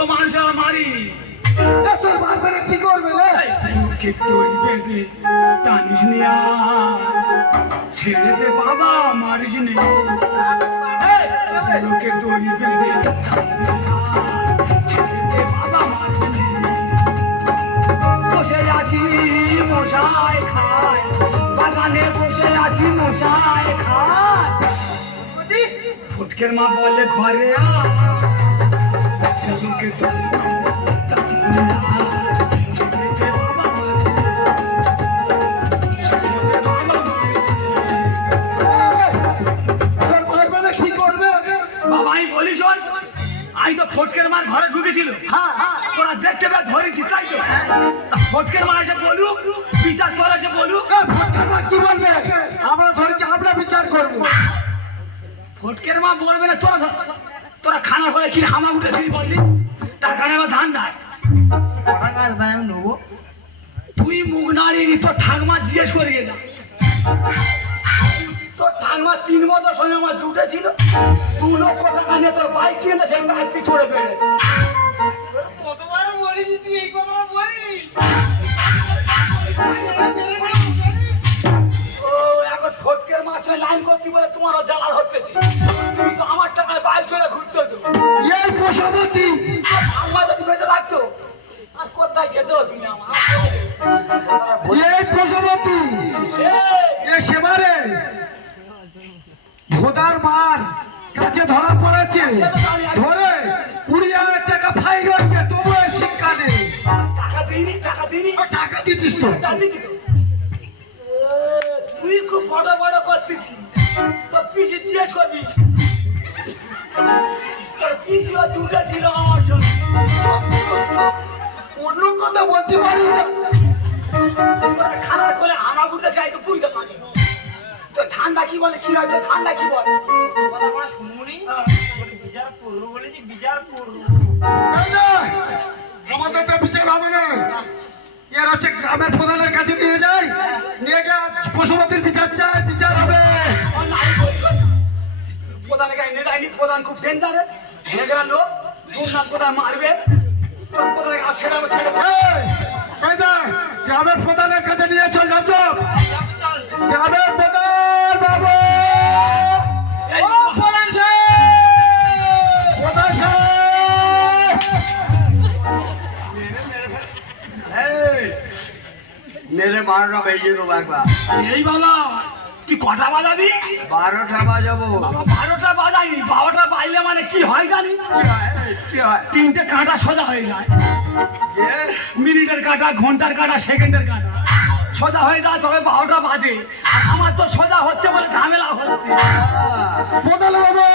দুটো মানুষ আর মারিনি। তোর বারবার কি করবে রে? বুকে দড়ি বেঁধে টানিস নি আর, ছেড়ে দে বাবা মারিস নি। বুকে দড়ি বেঁধে ছেড়ে দে বাবা মারিস নি। বসে আছি মশাই খায়, বাগানে বসে আছি মশাই খায়। ফুচকের মা বলে ঘরে বাবাই বলি শোন, আমি তো ফটকের মার ঘরে ঢুকেছিল, তোরা দেখতে পেয়ে ধরেছি তাই তো। ফটকের মা এসে বলুক, বিচার করে এসে বলুক। কি বলবে? আমরা ধরেছি, আমরা বিচার করবো। ফটকের মা বলবে না তোরা তোরা খানা করে কি হামা উঠেছিস বললি, টাকা নেওয়া ধান দেয়। তুই মুখ নাড়িয়ে তোর ঠাকমা জিজ্ঞেস করে গেছে, তোর ঠাকমা 3 বছর সঙ্গে আমার জুটেছিল, 2 লক্ষ টাকা নিয়ে তোর বাইক কিনে সেই বাইক তুই চড়ে পেরে। কতবার বলিস তুই এই কথা বলিস? ও এখন ফটকের মাছ লাইন করতে বলে তোমারও জ্বালা হতেছি। তুমি তো আমার টাকায় বাইক চড়ে ঘুরতেছো। এই প্রসবতী ঠাকমা যদি বেঁচে থাকতো আর কোথায় যেত তুমি আমার? এই প্রসবতী এ সেবারে ভোদার মার কাছে ধরা পড়েছে, ধরে 20,000 টাকা ফাইন হয়েছে, তবুও শিক্ষা নেই। টাকা দিইনি, টাকা দিইনি, টাকা দিচ্ছিস তো? টাকা দিচ্ছি তো। তুই খুব বড় বড় করতেছিস, তোর পিসি জিজ্ঞেস করবি। তোর পিসিও দুটো ছিল আমার সঙ্গে। অন্য কথা বলতে পারি না। তোরা খানার করে হামা ঘুরতে চাই তো বুঝতে পারি। তো ঠান্ডা কি বলে, কি হয় ঠান্ডা কি বলে? শুনুনি বিচার করবো বলেছি, বিচার করবো। আমাদের তো বিচার হবে না। এর হচ্ছে গ্রামের প্রধানের কাছে নিয়ে যায়, নিয়ে যা পশুপতির বিচার চায়, বিচার হবে। প্রধানের গায়ে নিয়ে যায়নি, প্রধান খুব ডেঞ্জারের, নিয়ে গেল লোক দুর্নাথ প্রধান মারবে, প্রধানের গায়ে ছেড়ে ছেড়ে গ্রামের প্রধানের কাছে নিয়ে চল যাবো। গ্রামের প্রধান বাবু, প্রধান মেরে 12টা বেজে দেবো একবার। এই বাবা তুই কটা বাজাবি? 12টা বাজাবো। বাবা 12টা বাজাইনি, 12টা বাজলে মানে কি হয় জানি? কি হয়? 3টে কাঁটা সোজা হয়ে যায়, মিনিটের কাঁটা, ঘন্টার কাঁটা, সেকেন্ডের কাঁটা সোজা হয়ে যায়, তবে 12টা বাজে। আর আমার তো সোজা হচ্ছে বলে ঝামেলা হচ্ছে। প্রধান বাবু,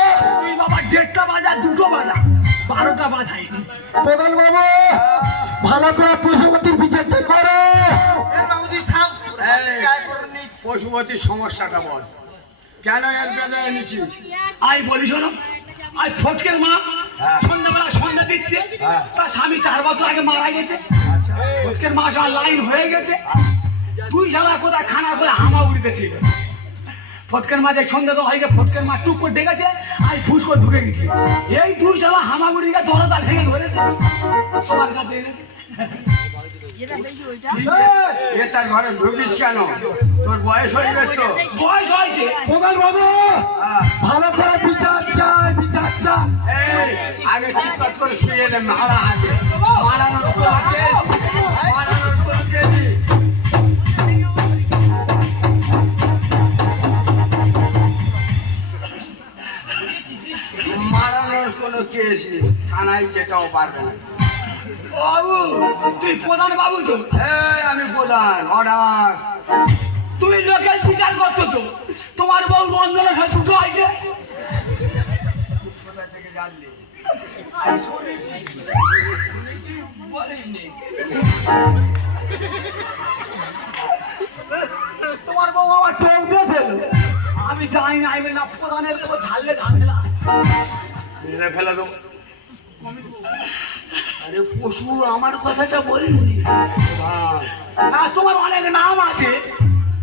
তুই বাবা 1.5টা বাজা, 2টো বাজা, 12টা বাজাই। প্রধান বাবু ভালো করে পশুপতির বিচারটা করো। বাবুজি থাম। পশুপতির সমস্যাটা বল, কেন এর বেঁধে এনেছিস? আই বলি শোনো, আই ফটকের মা সন্ধ্যাবেলা সন্ধ্যা দিচ্ছে, তার স্বামী 4 বছর আগে মারা গেছে। ফটকের মা সব লাইন হয়ে গেছে, 2 শালা কোথায় খানা করে হামা উড়িতেছিল। ফটকের মা যে সন্ধ্যা তো হয়ে গেছে, ফটকের মা টুক করে ডেকেছে, আই ফুস করে ঢুকে গেছি। এই 2 শালা হামা উড়ি গিয়ে দরজা ভেঙে ধরেছে, তোমার কাছে এনেছে। তার ঘরে ঢুকিস কেন? তোর বয়স হয়ে গেছে তো? বয়স হয়েছে। প্রধান বাবু ভালো করে বিচার চাই, বিচার চাই। আগে চিৎকার করে শুয়ে দে, মারা আছে, মারানোর তো আছে, মারানোর তো আছে। মারানোর কোনো কেস নেই, থানায় যেটাও পারবে না। বাবু তুই প্রধান বাবু তো? আমি প্রধান, অর্ডার। তুমি লোকের বিচার করতো তো, তোমার বউ রন্ধনে হয় 2টো হয়েছে। আমি শুনেছি, বলিনি। তোমার বউ আমার টোপ দিয়েছিল, আমি জানি না, আমি না প্রধানের উপর ঝাললে ঝামেলা। মেরে ফেলে দেবো। আরে পশু আমার কথাটা বলিনি। তোমার অনেক নাম আছে,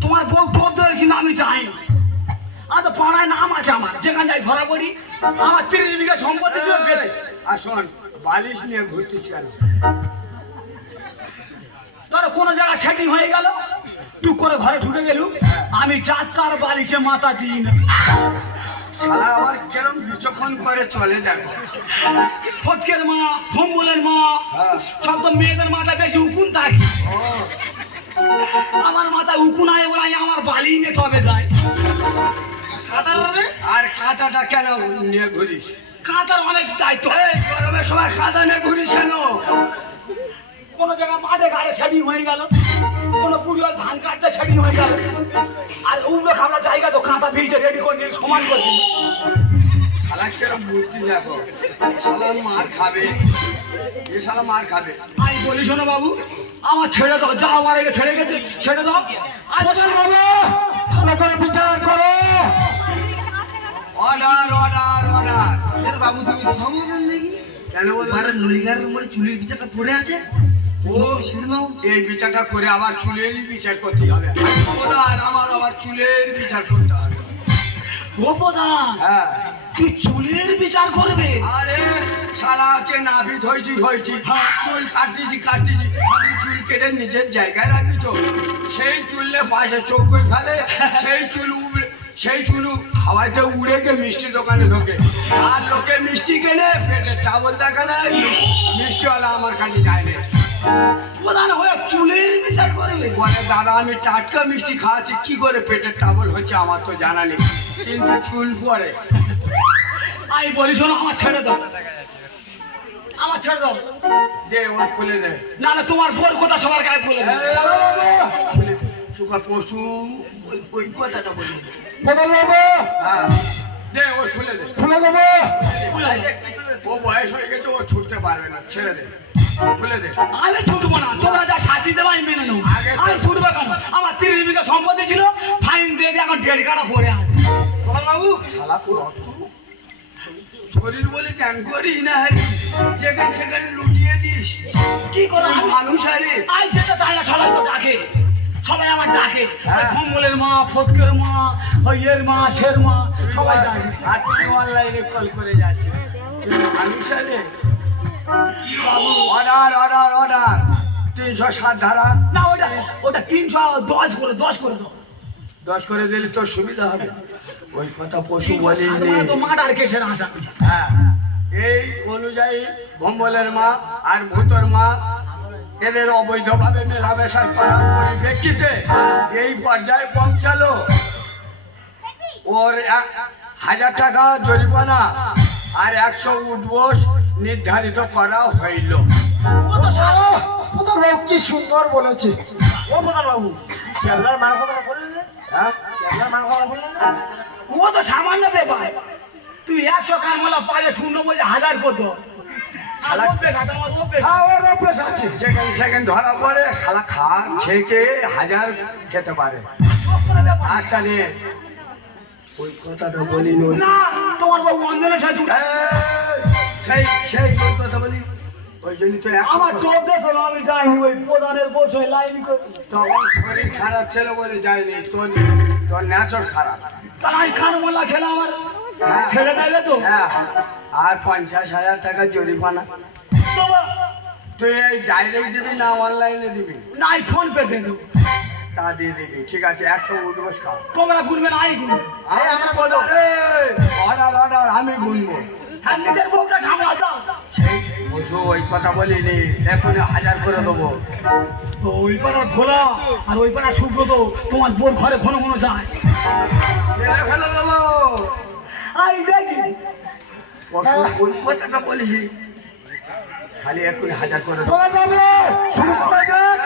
তোমার বউ টোপ দেওয়ার কিন্তু আমি জানি না। আর তো পাড়ায় নাম আছে আমার, যেখানে যাই ধরা পড়ি। আমার 30 বিঘা সম্পত্তি ছিল, আর শোন বালিশ নিয়ে ঘুরতিস কেন? তোর কোনো জায়গায় সেটিং হয়ে গেল, টুক করে ঘরে ঢুকে গেলু, আমি যাত্রার বালিশে মাথা দিই না। শালা আবার কেরম বিচক্ষণ করে চলে দেখো। ফটকের মা, ভম্বলের মা, হ্যাঁ। সব তো মেয়েদের মাথায় বেশি উকুন থাকে। ও, আমার মাথায় উকুন আয় বলে আমি আমার বালি নিয়ে তবে যাই। আর খাতাটা কেন নিয়ে ঘুরিস? কাঁটার অনেক দায়িত্ব। এই গরমের সময় খাতা নিয়ে ঘুরিস কেন? কোনো জায়গায় মাঠে ঘাটে সেটিং হয়ে গেল, কোনো পুজোর ধান কাটতে সেটিং হয়ে গেল, আর উল্টো খাবলা জায়গা তো কাঁটা ভিজে রেডি করে দিয়ে সমান করে দিল। শালা কেরম বুদ্ধি দেখো। শালা মার খাবে, এ শালা মার খাবে। আমি বলি শোনো বাবু, আমার ছেড়ে দাও, যা আমার আগে ছেড়ে গেছে ছেড়ে দাও। আর ভালো করে বিচার করো। Order order order. বাবু তুমি থামো নাকি? কেন বলো? আরে নলিগারের উপরে চুলের বিচারটা পড়ে আছে। ও এই বিচারটা করে আবার চুলের বিচার করতে হবে। অর্ডার, আমার আবার চুলের বিচার করতে হবে। ও প্রধান, হ্যাঁ। তুই চুলের বিচার করবে? আরে শালা আছে নাভি ধইছি চুল কাটতেছি চুল কেটে নিজের জায়গায় রাখবি তো। সেই চুললে পাশে চোখ করে ফেলে, সেই চুল হাওয়াতে উড়ে গিয়ে মিষ্টি দোকানে ঢোকে, আর লোকে মিষ্টি কেনে পেটের টাবল দেখা দেয়, মিষ্টিওয়ালা আমার কাছে যায় না। প্রধান হয়ে চুলের বিচার করবে? বলে দাদা আমি টাটকা মিষ্টি খাওয়াচ্ছি, কি করে পেটের টাবল হচ্ছে আমার তো জানা নেই, কিন্তু চুল পড়ে। আমি বলি শোনো, আমার ছেড়ে দাও, আমার ছেড়ে দাও। যে ওর খুলে দে। না না, তোমার বোর কথা সবার গায়ে বলে দেবে। খুলে দে। চুকা পশু ওই কথাটা বলি। বদল বাবু হ্যাঁ দে, ওর খুলে দে। খুলে দেবো। ও বয়স হয়ে গেছে, ও ছুটতে পারবে না, ছেড়ে দে, খুলে দে। আমি ছুটবো না, তোমরা যা শাস্তি দেবো আমি মেনে নেবো। আমি ছুটবো কেন? আমার 30 বিঘা সম্পত্তি ছিল, ফাইন দিয়ে দিয়ে এখন 1.5 কাটা পড়ে আছে। বাবু শালা পুরো শরীর বলে জ্ঞান করি না, যেখানে সেখানে লুটিয়ে দিস। কি করে আমি মানুষ আরে আই যেতে চাই না, সবাই তো ডাকে, সবাই আমার ডাকে। হ্যাঁ। মঙ্গলের মা, ফটকের মা, ওই এর মা, শের মা, সবাই ডাকে। আর তুই অনলাইনে কল করে যাচ্ছে মানুষ আরে। অর্ডার অর্ডার অর্ডার 307 ধারা। না ওটা 310 করে 10 করে দাও। 10 করে দিলে তোর সুবিধা হবে। ওই কথা পশু বলিনি। মানে তো মার্ডার কেসের আশা। হ্যাঁ, এই অনুযায়ী ভম্বলের মা আর ভূতর মা এদের অবৈধভাবে মেলামেশার করার পরিপ্রেক্ষিতে এই পর্যায়ে পৌঁছালো। ওর 1000 টাকা জরিমানা আর 100 উঠবোস নির্ধারিত করা হইল। ও তো বদল বাবু কি সুন্দর বলেছে। ও প্রধান বাবু, আপনার মার কথা বললেন না? হ্যাঁ, আপনার মার কথা বললেন না? ও তো সামান্য ব্যাপার। তুমি 100 কারমালা পাইলে শূন্য বলে 1000 করতো। আর অভ্যেস আছে, আমার অভ্যেস। হ্যাঁ ওর অভ্যেস আছে। সেকেন্ড সেকেন্ড ধরা পড়ে শালা খেয়ে 1000 খেতে পারে। আচ্ছা রে, ওই কথাটা বলি না, তোমার বাবু অঞ্জনের সাথে জুড়ে। সেই সেই ওই কথা বলি, ওই জন্য তো আমার টোপ দেশ হলো, আমি যাইনি ওই প্রধানের বসে লাইন করে। তখন শরীর খারাপ ছিল বলে যায়নি, তোর তোর ন্যাচর খারাপ। তাহলে আমি কারমালা খেলে আমার হ্যাঁ। ছেড়ে দেবে তো? হ্যাঁ, আর 50,000 টাকা জরিমানা। তোমার তুই এই ডাইরেক্ট দিবি না অনলাইনে দিবি? নাই, ফোন পে দিয়ে দেবো। তা দিয়ে দিবি, ঠিক আছে। 100 উঠবোস খাও। তোমরা গুনবে না, আমি গুনবো। আমি বলো অর্ডার অর্ডার, আমি গুনবো। আর নিজের বউটা সামলা যাও। বুঝো ওই কথা বলিনি, এখন 1000 করে দেবো। তো ওই পাড়া খোলা আর ওই পাড়া শুকনো, তো তোমার বোর ঘরে ঘন ঘন যায়। মেরে ফেলে দেবো। আই দেখি ওই কথাটা বলিস, খালি এখন 1000 করে দেবো। বদল বাবু শুরু করা যাক।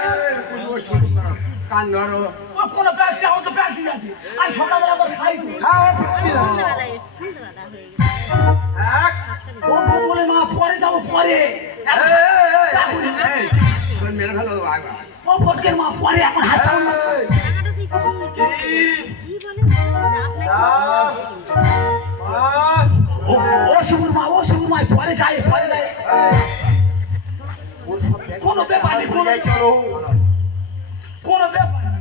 শুরু করো, কান ধরো। ও কোনো প্যাকটি, আমার তো প্যাকটি আছে। আমি সকালবেলা করে খাই তো। হ্যাঁ ওর practice আছে। সন্ধ্যাবেলা হয়ে গেছে। ও বলে মা পরে যাবো, পরে। তোর মেরে ফেলে দেবো আগে। ও ফটকের মা পরে, এখন হাত চাও না। টাকাটা সেই কি বলে ও শিবুর মা, ও শিবুর মা পরে যায়, পরে যায়। কোনো ব্যাপার নেই, কোনো ব্যাপার নেই।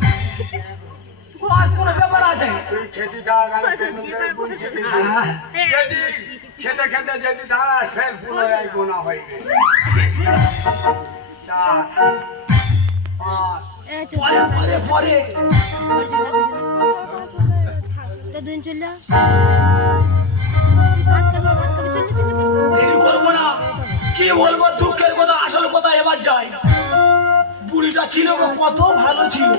ও আর কোনো ব্যাপার আছে? তুই খেতে থাক, আমি আচ্ছা, খেতে এবার থাক, বলে শোনা। হ্যাঁ, যদি খেতে খেতে যদি দাঁড়ায় ফের পুনরায় গোনা হয়ে গেছে। 4 5 এই তো, পরে পরে পরে তা দুদিন চললো। ভাত খাবো, চললে। দেরি করবো না। কি বলবো, দুঃখের কথা, আসল কথা এবার যাই। বুড়িটা ছিল গো, কত ভালো ছিল।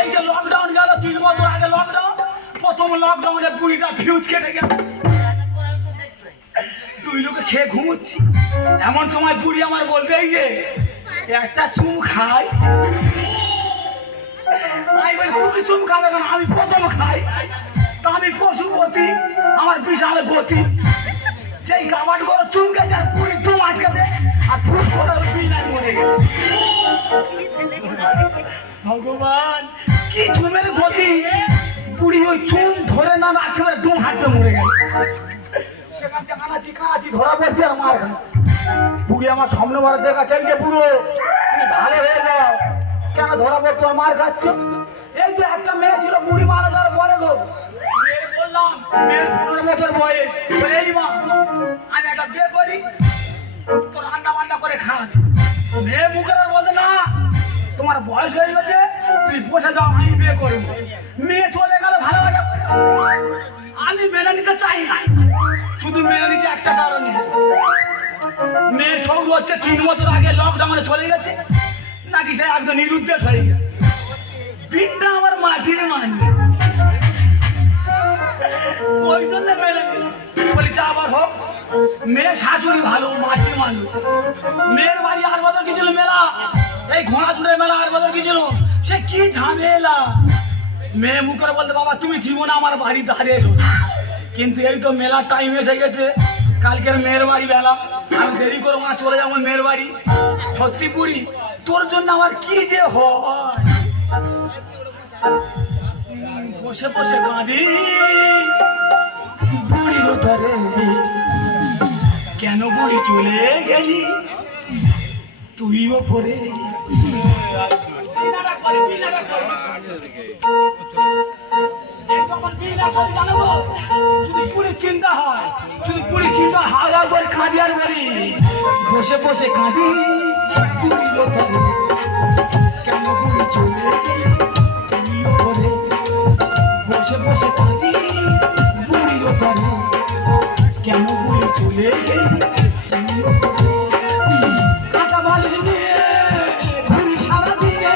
এই যে লকডাউন গেল, 3 বছর আগে লকডাউন, প্রথম লকডাউনে বুড়িটা ফিউজ কেটে গেল। 2 লোকে খেয়ে ঘুমোচ্ছি, এমন সময় বুড়ি আমার বলতে এই যে একটা চুম খাই। আমি বলি তুমি চুম খাবে কেন? আমি প্রথম খাই। তা আমি পশুপতি, আমার বিশাল গতি। সেই কাবাট করে চুমকে যায়, বুড়ি চুম আটকে দেয় আর ফুস করে বিনায় মরে গেছে। ভগবান, কি চুমের গতি! বুড়ি ওই চুম ধরে না একেবারে দুম হাঁটতে মরে গেল। সেখান থেকে কানাচি ধরা পড়ছে আর মার খায়। বুড়ি আমার সামনে মারা দেখা চাই যে বুড়ো তুমি ভালো হয়ে যাও, কেন ধরা পড়ছো আর মার খাচ্ছ? এই যে একটা মেয়ে ছিল বুড়ি মারা যাওয়ার পরে গো, মেয়ে বললাম মেয়ের 15 বছর বয়স, বলে, এই মা আমি একটা বিয়ে করি, তো রান্না বান্না করে খাওয়াবে। মেয়ে মুখের আর বলতে না, তোমার বয়স হয়ে গেছে, তুই বসে যাও, আমি বিয়ে করবো। মেয়ে চলে গেল ভালো লাগে। আমি মেনে নিতে চাই না, শুধু মেনে নিতে একটা কারণে, মেয়ে সৌর হচ্ছে 3 বছর আগে লকডাউনে চলে গেছে, নাকি সে একদম নিরুদ্দেশ হয়ে গেছে। পিঠটা আমার মাটির মানি, ওই জন্য মেনে নিলাম। বলি যা আবার হোক, মেয়ে শাশুড়ি ভালো, মাটির মানুষ। মেয়ের বাড়ি 8 বছর কি ছিল মেলা, এই ঘোড়াঝুড়ের মেলা 8 বছর কি ছিল, সে কি ঝামেলা। মেয়ে মুখে বলতে বাবা তুমি জীবনে আমার বাড়ি দাঁড়িয়ে এসো, কিন্তু এই তো মেলার টাইম এসে গেছে, কালকের মেয়ের বাড়ি বেলা, আমি দেরি করবো না, চলে যাবো মেয়ের বাড়ি। সত্যি বুড়ি, তোর জন্য আমার কি যে হয়, বসে বসে কাঁদি বুড়ির ধরে, কেন বুড়ি চলে গেলি তুইও পরে। চিন্তা হয়, শুধু পুরী চিন্তা হাওয়া করে কাঁদি আর বলি, বসে বসে কাঁদি বুড়ির ধরে, কেন বুড়ি চলে গেলি তুইও পরে। বসে বসে কাঁদি বুড়ির ধরে, কেন বুড়ি চলে গেলি তুইও পরে। কাঁটা বালিশ নিয়ে ঘুরি সারা দিনে,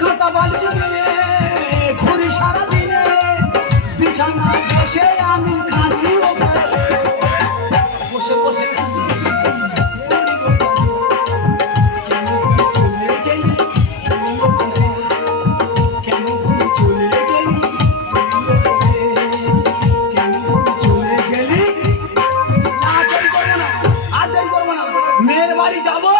কাঁটা বালিশ নিয়ে ঘুরি সারা দিনে, বিছানা বসে আমি কাঁদি ও ঘরে। বসে বসে কাঁদি কেন বুড়ি চলে গেলি তুইও পরে, কেন বুড়ি চলে গেলি। না দেরি করবো না, আর দেরি করবো না, মেয়ের বাড়ি যাবো।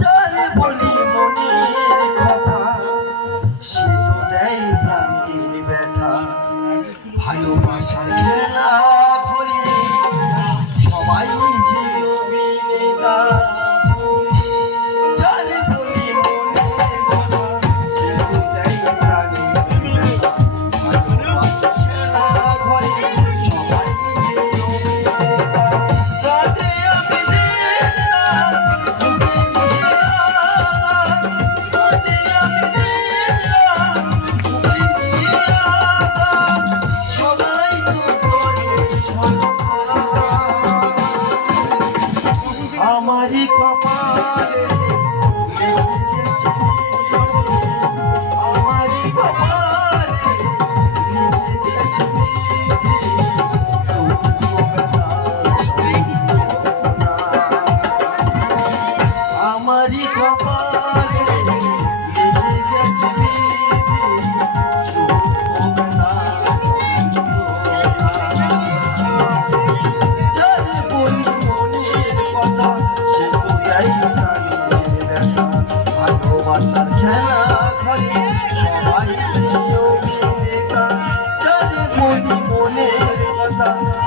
চলে বলি মনের কথা, সে তো দেয় প্রান্তির ব্যথা। ভালোবাসার খেলা ঘরে সবাই যে অভিনেতা। চলে বলি মনের কথা, সে তো দেয় প্রান্তির ব্যথা। ভালোবাসার খেলা ঘরে সবাই যে অভিনেতা। রাতে আমি সবাই তো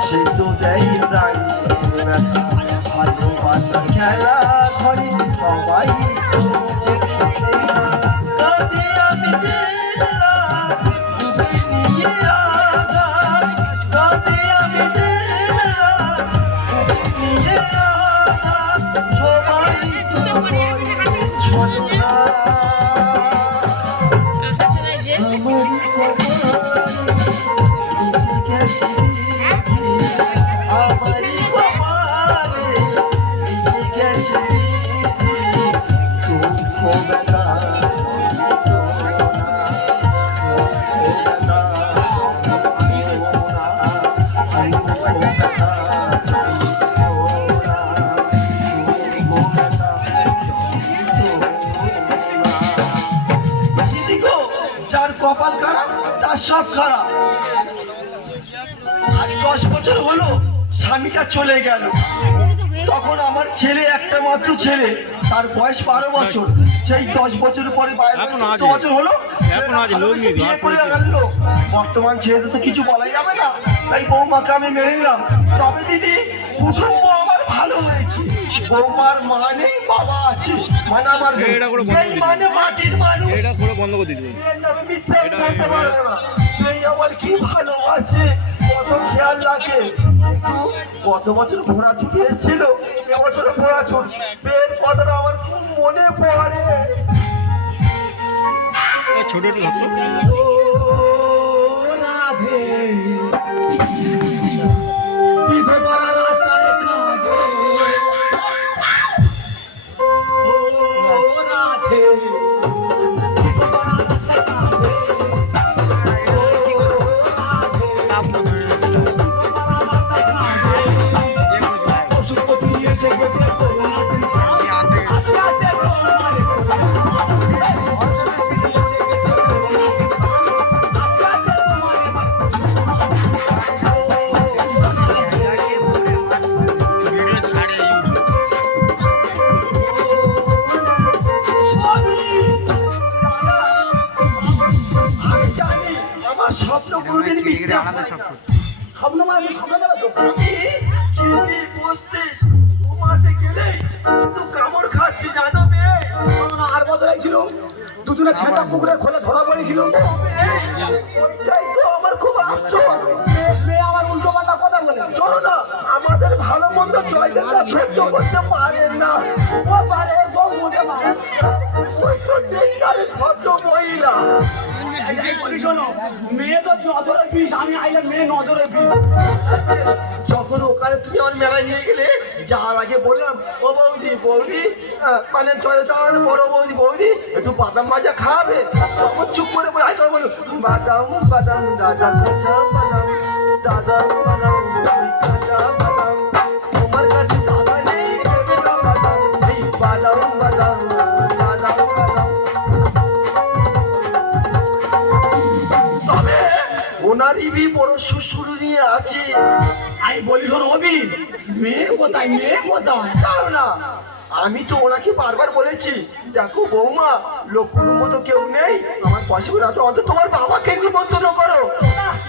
সে তো দেয় প্রায় ভালোবাসার খেলা ঘরে সবাই কাঁদে আমি দিন-রাত, ডুবে নিয়ে আঘাত। কাঁদে আমি দিন-রাত, ডুবে নিয়ে আঘাত। সবাই ছোট না আমার যার কপাল খারাপ তার সব খারাপ। আজ 10 বছর হলো স্বামীটা চলে গেল। তখন আমার ছেলে একটা মাত্র ছেলে, তার বয়স 12 বছর। সেই 10 বছরের পরে 12 বছর হলো বিয়ে করে আনলো। বর্তমান ছেলেদের তো কিছু বলাই যাবে না, তাই বৌমাকে আমি মেনে নিলাম। তবে দিদি, কুটুম্ব আমার ভালো হয়েছে। বৌমার মা নেই, বাবা আছে, মানে আমার মানে মাটির মানুষ। মিথ্যা বলতে পারবে না। সেই আমার কি ভালোবাসে, কত খেয়াল রাখে। কিন্তু গত বছর ঘোড়া ছুটি এসেছিল, এবছর ঘোড়া ছুট বের কথাটা আমার খুব মনে পড়ে। ছোট ও রাধে, বিধবা রাস্তায় কাঁদে। ও রাধে, বিধবা রাস্তায় কাঁদে। ও রাধে, পশুপতি এসে গেছে করোনা দিশা। আস্তে আস্তে তোমারে আমি জানি আমার স্বপ্ন কোনোদিন মিথ্যা হয় না। স্বপ্ন মানে স্বপ্ন দেবে তো কি বুঝতিস? ঘুমাতে গেলেই শুধু কামড় খাচ্ছি, জানো মেয়ে। আর বছর ছিল দুজনে ছেঁটা পুকুরে খোলে ধরা পড়েছিল। ওইটাই তো আমার খুব আশ্চর্য। মেয়ে আমার উল্টো পাল্টা কথা বলে। শোনো না, আমাদের ভালো মন্দ জয়দেবরা সহ্য করতে পারেন না। ও পারে, ওর বউ মোটে পারে। ওই তো ডেঙ্গারের ভদ্র মহিলা। শোনো, মেয়ে তো নজরের বিষ, আমি আইলে মেয়ে নজরের বিষ। যখন ওখানে তুমি আমার মেলায় নিয়ে গেলে, যাওয়ার আগে বললাম, ও বৌদি বৌদি, মানে বড় বৌদি বৌদি একটু বাদাম ভাজা খাবে। তখন চুপ করে বলে, তোমার বলো বাদাম বাদাম দাদা কাঁচা বাদাম, দাদা বাদাম কাঁচা বাদাম, তোমার কাছে দাদা নেই, দেবে না বাদাম, এই বাদাম বাদাম বাদাম বাদাম। তবে ওনার ইবি বড় শ্বশুর নিয়ে আছে। আমি বলি, শোনো অবি, মেয়ে কোথায়, মেয়ে কোথায়? জানো না, আমি তো ওনাকে বারবার বলেছি, দেখো বৌমা, লোক মতো কেউ নেই, আমার পাশে রাতে অন্তত তোমার বাবাকে নিমন্ত্রণ করো।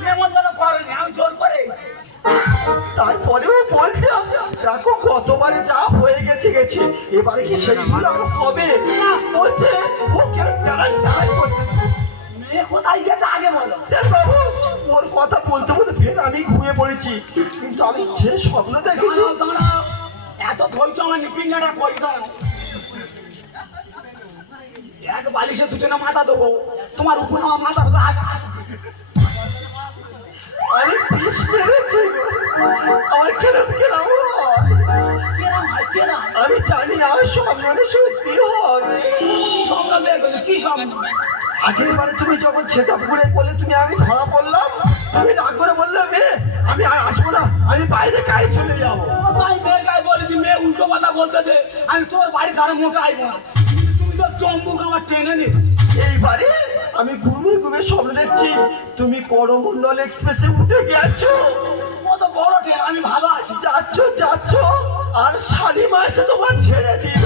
নিমন্ত্রণ করেনি, আমি জোর করে। তারপরেও বলতাম, দেখো গতবারে যা হয়ে গেছে গেছে, এবারে কি সেইগুলো আর হবে? বলছে ও কেন টানাই টানাই করছে। মেয়ে কোথায় গেছে আগে বলো। বাবু, ওর কথা বলতে বলতে ফের আমি ঘুমিয়ে পড়েছি। কিন্তু আমি যে স্বপ্ন দেখেছি, এত ধৈর্য আমার নিপিঙ্গাটা কই দাও। এক বালিশে দুজনে মাথা দেবো, তোমার উপর আমার মাথা আমি পিস মেরেছি। আমার কেরম কেরম আমি জানি না, স্বপ্নটা সত্যি হবে। স্বপ্ন দেখো কি স্বপ্ন? আগের বারে তুমি যখন ছেটা পুকুরে বলে তুমি আমি ধরা পড়লাম, তুমি রাগ করে বললে মেয়ে আমি আর আসবো না, আমি বাইরে গায়ে চলে যাবো। মেয়ের গায়ে বলেছি, মেয়ে উল্টো কথা বলতেছে, আমি তোর বাড়ি ধারে মোটে আইবো না। তুমি তো চম্বুক আমার টেনে নিস। এইবারে আমি ঘুমে ঘুমে স্বপ্ন দেখছি তুমি করমণ্ডল এক্সপ্রেসে উঠে গেছো। কত বড় ট্রেন, আমি ভালো আছি। যাচ্ছ যাচ্ছ আর শালিমা এসে তোমার ছেড়ে দিল।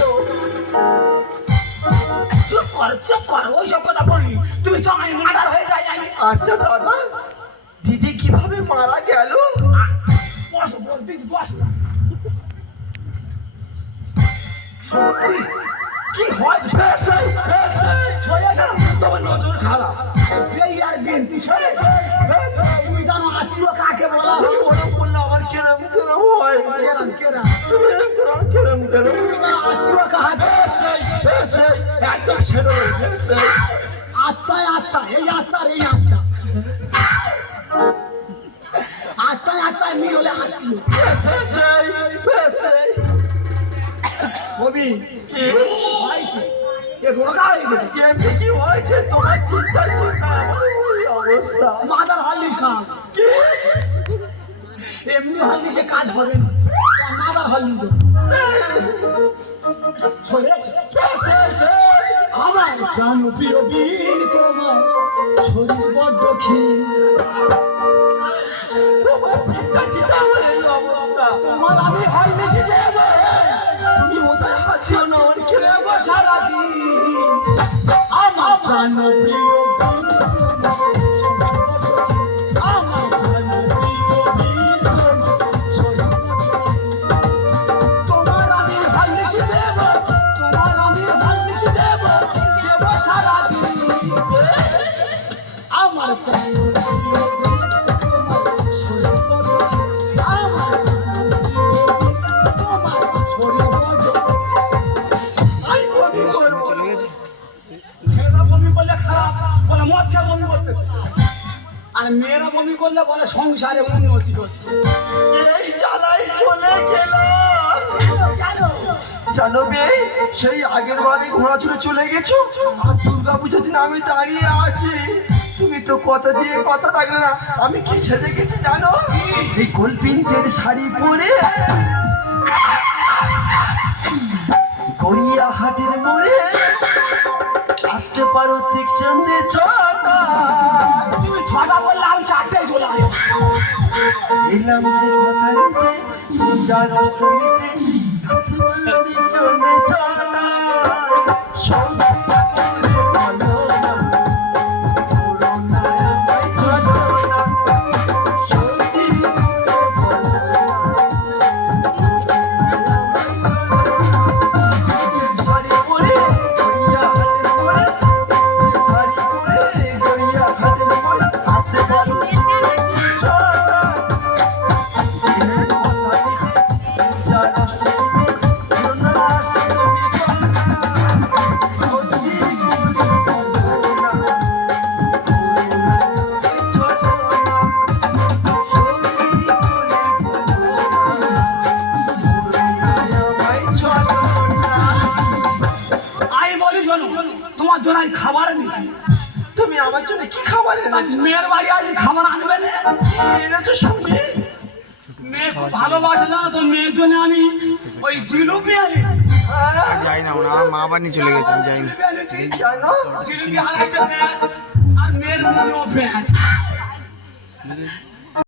চুপ কর, ওইসব কথা বলবি। তুমি চ, আমি মার্ডার হয়ে যাই। আচ্ছা দাদা, দিদি কিভাবে মারা গেল? সত্যি কি হয় তোমার নজর খারাপ এই আর বিএনপি তুমি জানো আত্মীয় কাকে বলা হয় ওরা বললে আমার কেরম কেরম হয় কেরাম কেরাম কেরম কেরম আত্মীয় কাকে একদম সেরো আত্মায় আত্মা এই আত্মার এই আত্মা আত্মায় আত্মায় মিল হলে আত্মীয় কবি হয়েছে এ রোগা হয়ে গেছে কি হয়েছে তোমার চিন্তা আমার ওই অবস্থা মাদার হরলিক্স খান এমনি হরলিক্সে কাজ হবে না মাদার হরলিক্স আমার প্রাণ প্রিয় বীর তোমার শরীর বড্ড ক্ষীণ তোমার চিন্তা আমার এই অবস্থা তোমার আমি হরলিক্স দেব তুমি ওটাই হাত দিও না আমার খেলে দেব সারাদিন আমার প্রাণ প্রিয় আমার প্রাণ প্রিয় তোমার আমি হরলিক্স দেব তোমার আমি হরলিক্স দেব দেব সারাদিন আমার প্রাণ আর মেয়েরা বমি করলে বলে সংসারে উন্নতি হচ্ছে এই জ্বালাই চলে গেল জানো বে সেই আগের বারে ঘোড়া ছুটে চলে গেছো আর দুর্গা পুজোর দিন আমি দাঁড়িয়ে আছি তুমি তো কথা দিয়ে কথা রাখলে না আমি কি সেজে গেছি জানো এই গোলপিন্টের শাড়ি পরে গড়িয়া হাটের মোড়ে আসতে পারো ঠিক সন্ধে ছটা তুমি ছটা বললে আমি চারটায় চলে আসবো এলাম যে কথা দিতে পূজার অষ্টমীতে আসতে পারো ঠিক সন্ধে ছটা সন্ধে ভালো না আমি বলি শোনো তোমার জন্য আমি খাবার নিচ্ছি তুমি আমার জন্য কি খাবার এনেছো মেয়ের বাড়ি আজ খাবার আনবে না এনেছো শুনি মেয়ে খুব ভালোবাসে জানো তো মেয়ের জন্য আমি ওই জিলুপি আনি যাই না আমার মা বাড়ি চলে গেছে আমি যাই না জানো জিলুপি আর একটা পেঁয়াজ আর মেয়ের মনেও পেঁয়াজ